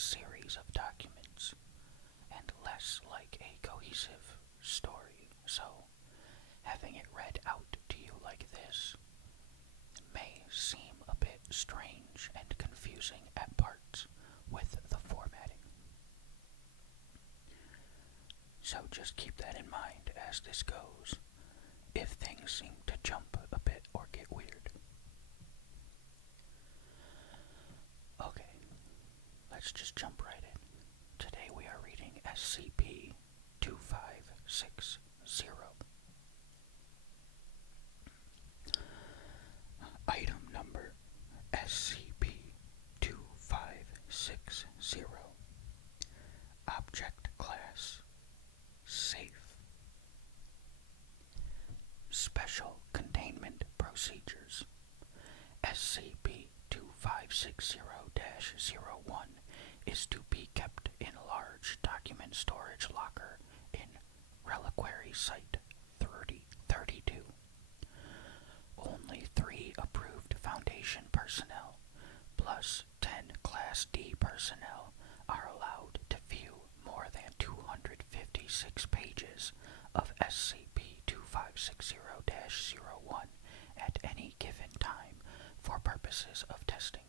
series of documents and less like a cohesive story, so having it read out to you like this may seem a bit strange and confusing at parts with the formatting. So just keep that in mind as this goes, if things seem to jump a bit or get weird. Okay, let's just jump right in. Today we are reading SCP-2560. Item number SCP-2560. Object Class Safe. Special Containment Procedures. SCP-2560-01 is to be kept in a large document storage locker in Reliquary Site 3032. Only 3 approved Foundation personnel, plus 10 Class D personnel, are allowed to view more than 256 pages of SCP-2560-01 at any given time for purposes of testing.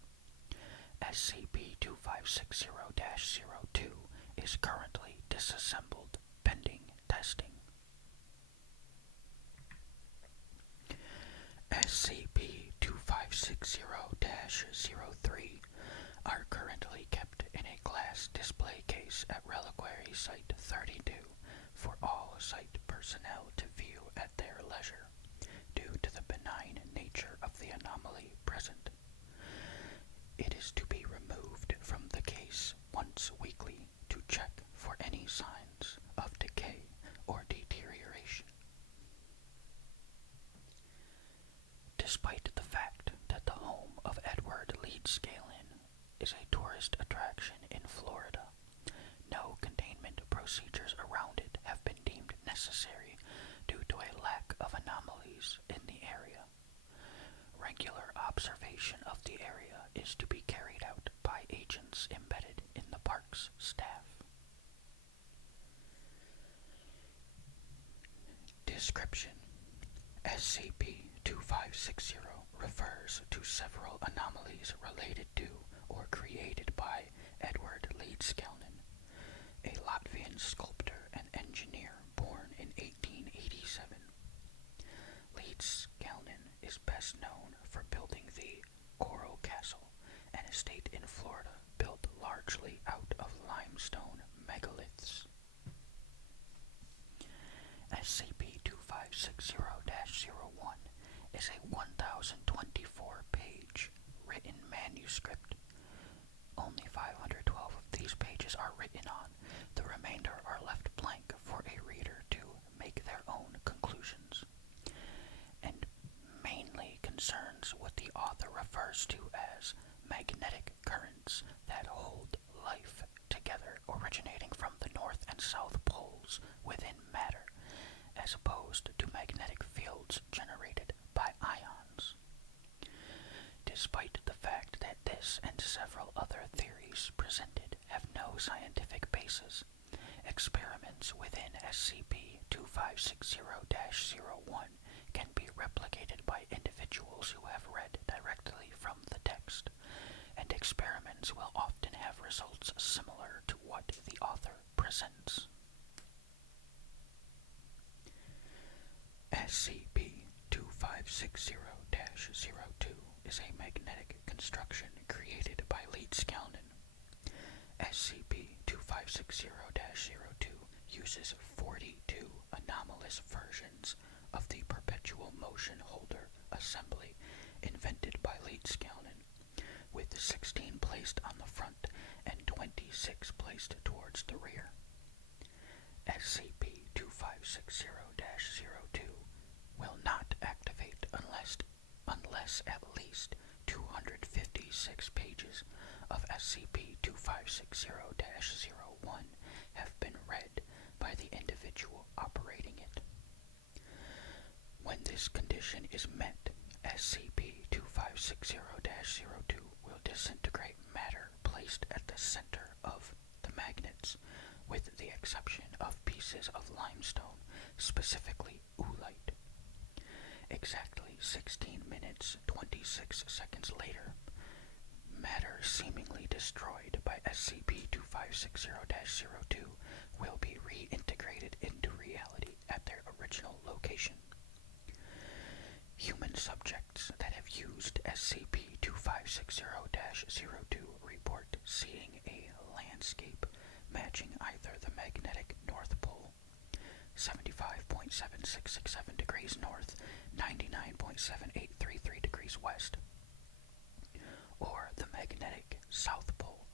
SCP-2560-02 is currently disassembled pending testing. SCP-2560-03 are currently kept in a glass display case at Reliquary Site 32 for all site personnel to view at their leisure, due to the benign nature of the anomaly present. It is to be removed from the case once weekly to check for any signs of decay or deterioration. Despite the fact that the home of Edward Leedscalin is a tourist attraction in Florida, no containment procedures around it have been deemed necessary due to a lack of anomalies in the area. Regular observation of the area is to be carried out by agents embedded in the park's staff. Description: SCP-2560 refers to several anomalies related to or created by Edward Leedscalin, a Latvian sculptor and engineer born in 1887. Leedscalin is best known for building the Coral Castle, an estate in Florida built largely out of limestone megaliths. SCP-2560-01 is a 1,024-page written manuscript. Only 512 of these pages are written on. The remainder are left blank for a reader to make their own conclusions, and mainly concerns what the author refers to as magnetic currents that hold life together, originating from the north and south poles within matter, as opposed to magnetic fields generated by ions. Despite the fact that this and several other theories presented have no scientific basis, experiments within SCP-2560-01 can be replicated by individuals who have read directly from the text, and experiments will often have results similar to what the author presents. SCP-2560-02 is a magnetic construction created by Leedscalin. SCP-2560-02 uses 42 anomalous versions of the perpetual motion holder assembly invented by Leedscalin, with 16 placed on the front and 26 placed towards the rear. SCP-2560-02 will not activate unless at least 256 pages of SCP-2560-01 have been read by the individual operating it. When this condition is met, SCP-2560-02 will disintegrate matter placed at the center pieces of limestone, specifically oolite. Exactly 16 minutes 26 seconds later, matter seemingly destroyed by SCP-2560-02 will be reintegrated into reality at their original location. Human subjects that have used SCP-2560-02 report seeing a landscape matching either the magnetic North Pole, 75.7667 degrees north, 99.7833 degrees west, or the magnetic South Pole,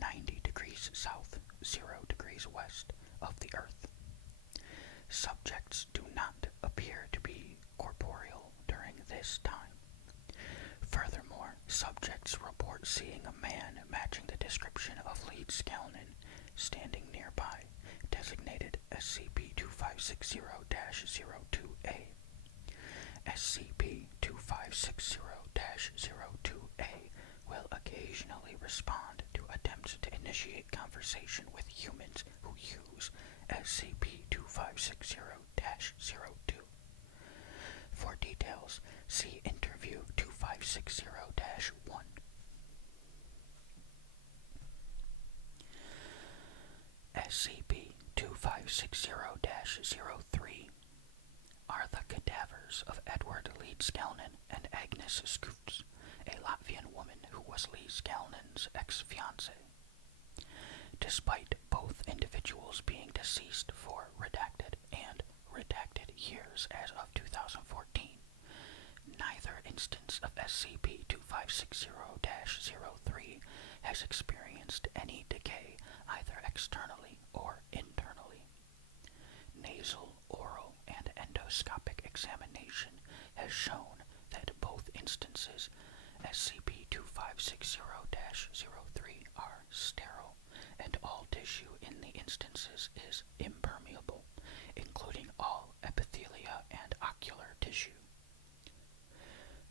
90 degrees south, 0 degrees west of the Earth. Subjects do not appear to be corporeal during this time. Furthermore, subjects report seeing a man matching the description of Lead Skalnin standing nearby, designated SCP-2560-02A. SCP-2560-02A will occasionally respond to attempts to initiate conversation with humans who use SCP-2560-02. For details, see Interview 2560-1. SCP-2560-03 are the cadavers of Edward Lead Skalnin and Agnes Skoops, a Latvian woman who was Lead Skalnin's ex-fiancée. Despite both individuals being deceased for redacted and redacted years as of 2014, neither instance of SCP-2560-03 has experienced any decay either externally or internally. Nasal, oral, and endoscopic examination has shown that both instances SCP-2560-03 are sterile, and all tissue in the instances is impermeable, including all epithelia and ocular tissue.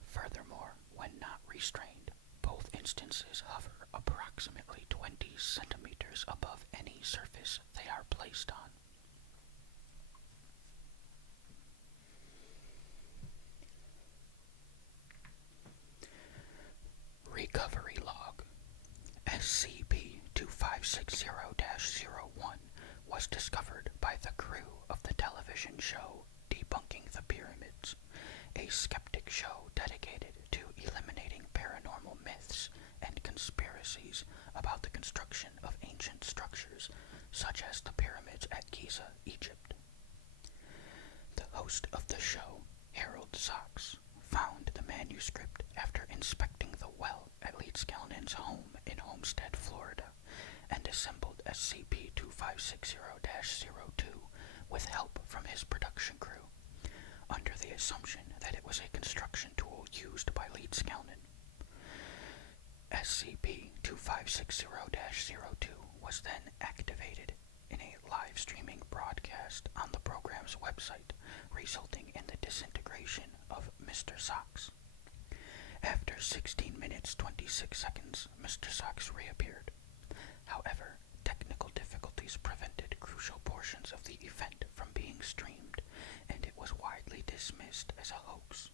Furthermore, when not restrained, both instances hover approximately 20 centimeters above any surface they are placed on. Recovery Log. SCP-2560-01 was discovered by the crew of the television show Debunking the Pyramids, a skeptic show dedicated to eliminating paranormal myths and conspiracies about the construction of ancient structures, such as the pyramids at Giza, Egypt. The host of the show, Harold Sachs, found the manuscript after inspecting the well at Lead Skalnin's home in Homestead, Florida, and assembled SCP-2560-02 with help from his production crew, under the assumption that it was a construction tool used by Lead Skalnin. SCP-2560-02 was then activated in a live-streaming broadcast on the program's website, resulting in the disintegration of Mr. Sachs. After 16 minutes 26 seconds, Mr. Sachs reappeared. However, technical difficulties prevented crucial portions of the event from being streamed, and it was widely dismissed as a hoax.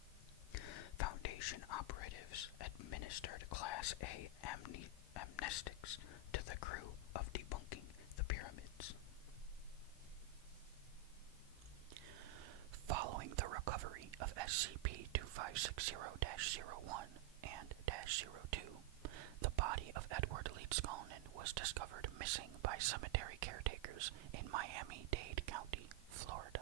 Foundation operatives administered Class A amnestics to the crew of Debunking the Pyramids. Following the recovery of SCP-2560-01 and -02, the body of Edward Lead Skalnin was discovered missing by cemetery caretakers in Miami-Dade County, Florida.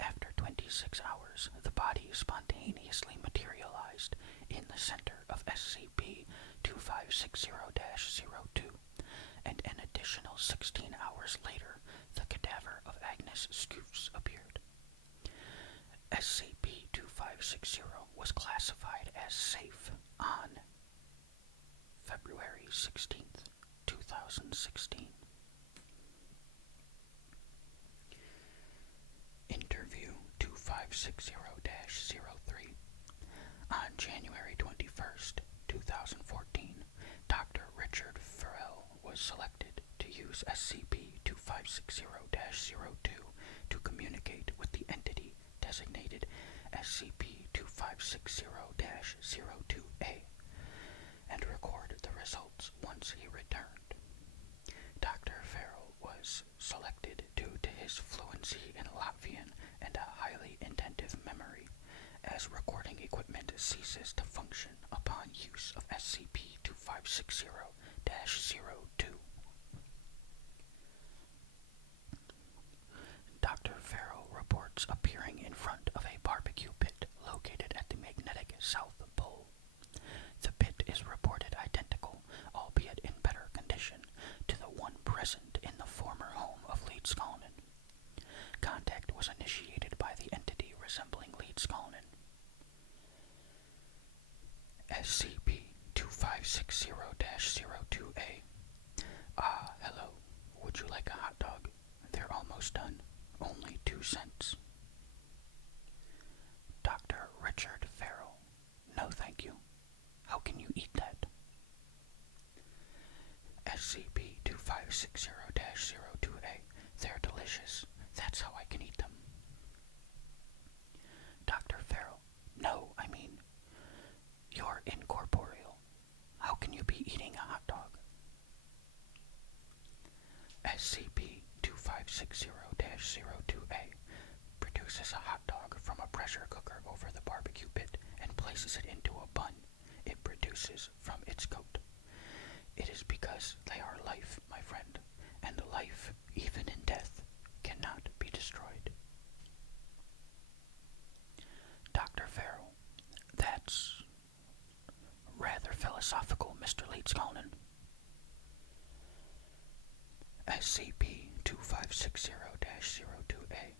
After 26 hours, the body spontaneously materialized in the center of SCP-2560-02, and an additional 16 hours later, the cadaver of Agnes Skoops appeared. SCP-2560 was classified as safe on February 16th, 2016. Interview 2560-03. On January 21st, 2014, Dr. Richard Farrell was selected to use SCP-2560 SCP-2560-02 to communicate with the entity designated SCP-2560-02A and record the results once he returned. Dr. Farrell was selected due to his fluency in Latvian and a highly intensive memory, as recording equipment ceases to function upon use of SCP-2560-02. Dr. Farrell reports appearing in front of a barbecue pit located at the magnetic South Pole. The pit is reported identical, albeit in better condition, to the one present in the former home of Leedskalnin. Contact was initiated by the entity resembling Leedskalnin. SCP-2560-02A. Hello. Would you like a hot dog? They're almost done. Only 2 cents. Dr. Richard Farrell. No, thank you. How can you eat that? SCP-2560-02A. They're delicious. That's how I can eat them. Dr. Farrell. No, I mean, you're incorporeal. How can you be eating a hot dog? SCP-2560-02A produces a hot dog from a pressure cooker over the barbecue pit and places it into a bun it produces from its coat. It is because they are life, my friend, and life, even in death, cannot be destroyed. Dr. Farrell. That's rather philosophical, Mr. Leedskalnin. SCP-2560-02A.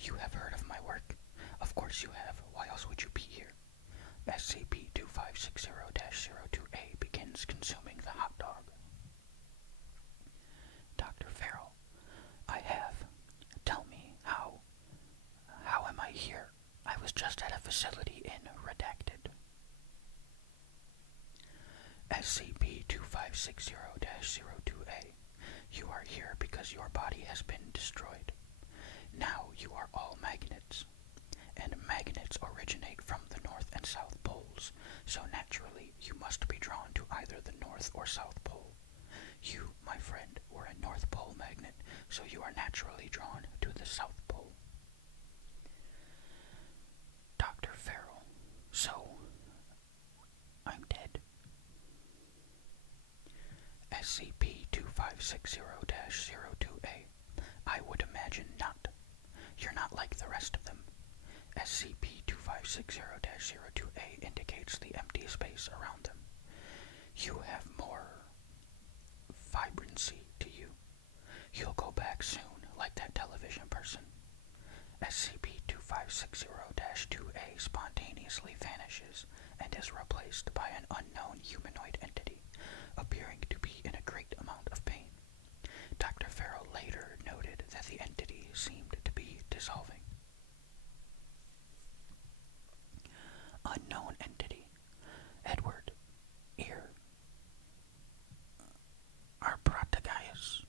You have heard of my work? Of course you have. Why else would you be here? SCP-2560-02A begins consuming the hot dog. Dr. Farrell. I have. Tell me, how am I here? I was just at a facility in Redacted. SCP-2560-02A. You are here because your body has been destroyed. Now you are all magnets. And magnets originate from the North and South Poles, so naturally you must be drawn to either the North or South Pole. You, my friend, were a North Pole magnet, so you are naturally drawn to the South Pole. Dr. Farrell. So, I'm dead. SCP-2560-02A. I would imagine not. You're not like the rest of them. SCP-2560-02A indicates the empty space around them. You have more vibrancy to you. You'll go back soon, like that television person. SCP-2560-2A spontaneously vanishes and is replaced by an unknown humanoid entity, appearing to be in a great amount of pain. Dr. Farrell later noted that the entity seemed to be dissolving. Unknown entity. Edward. Ear. Arpratagaius.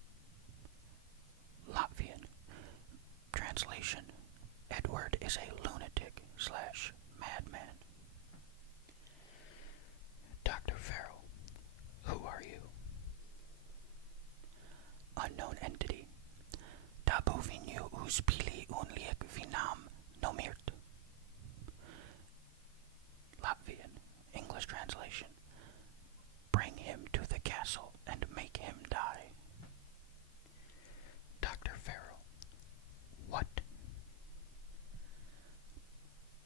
Latvian. Translation. Edward is a lunatic/madman. Dr. Farrell. Who are you? Unknown entity. Dabuvinu uspili unliek vinam nomirt. Latvian. English translation. Bring him to the castle and make him die. Dr. Farrell. What?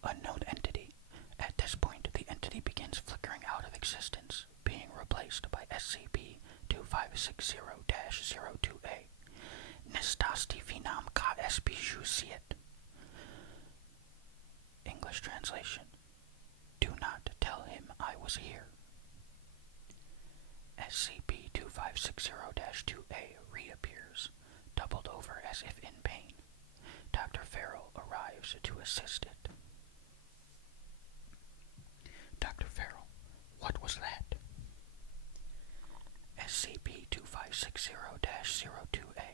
Unknown entity. At this point, the entity begins flickering out of existence, being replaced by SCP-2560-02A. Nestasti vinam ka SPJusiet. English translation. Do not tell him I was here. SCP-2560-2A reappears, doubled over as if in pain. Dr. Farrell arrives to assist it. Dr. Farrell, what was that? SCP-2560-02A.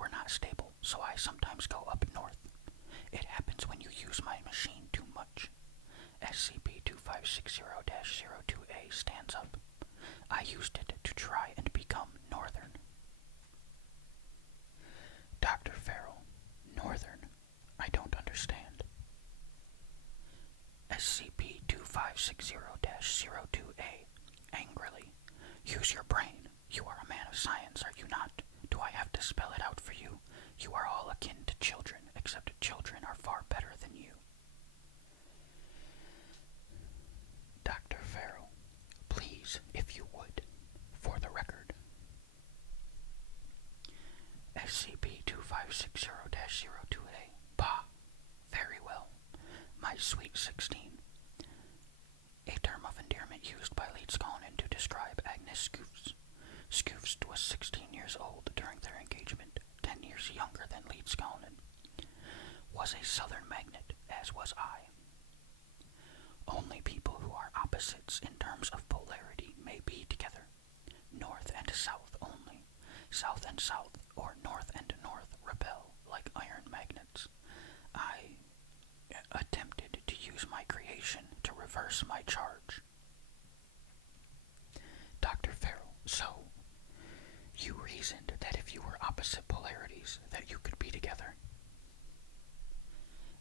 were not stable, so I sometimes go up north. It happens when you use my machine too much. SCP-2560-02A stands up. I used it to try and become northern. Dr. Farrell, northern? I don't understand. SCP-2560-02A, angrily. Use your brain. You are a man of science, are you not? Do I have to spell it out for you? You are all akin to children, except children are far better than you. Dr. Farrell, please, if you would, for the record. SCP-2560-02A, bah, very well. My sweet 16. A term of endearment used by Leeds Colin to describe Agnes Scoofs. Scoofs was 16 years old during their engagement, 10 years younger than Leeds Colin. Was a southern magnet, as was I. Only people who are opposites in terms of polarity may be together. North and south only. South and south, or north and north, repel like iron magnets. I attempted to use my creation to reverse my charge. Dr. Farrell, so you reasoned that if you were opposite polarities that you could be together?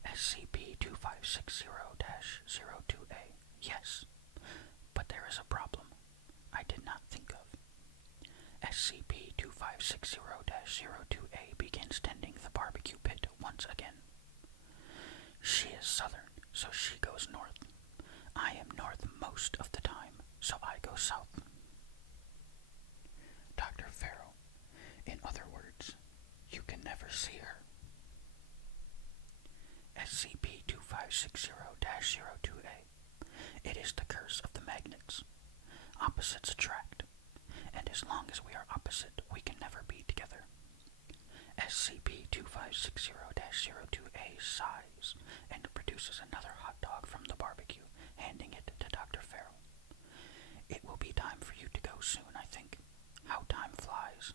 SCP-2560-02A, yes, but there is a problem I did not think of. SCP-2560-02A begins tending the barbecue pit once again. She is southern, so she goes north. I am north most of the time, so I go south. Dr. Farrell, in other words, you can never see her. SCP-2560-02A. It is the curse of the magnets. Opposites attract, and as long as we are opposite, we can never be together. SCP-2560-02A sighs and produces another hot dog from the barbecue, handing it to Dr. Farrell. It will be time for you to go soon, I think. How time flies.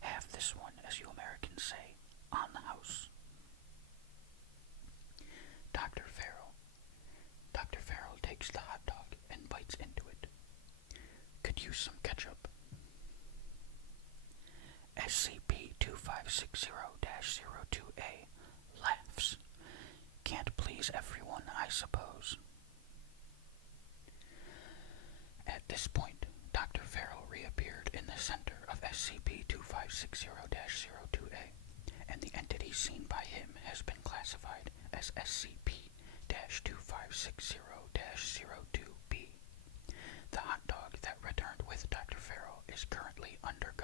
Have this one, as you Americans say, on the house. Dr. Farrell. Dr. Farrell takes the hot dog and bites into it. Could use some ketchup. SCP-2560-02A laughs. Can't please everyone, I suppose. At this point, Dr. Farrell reappeared in the center of SCP-2560-02A, and the entity seen by him has been classified as SCP-2560-02B. The hot dog that returned with Dr. Farrell is currently undergoing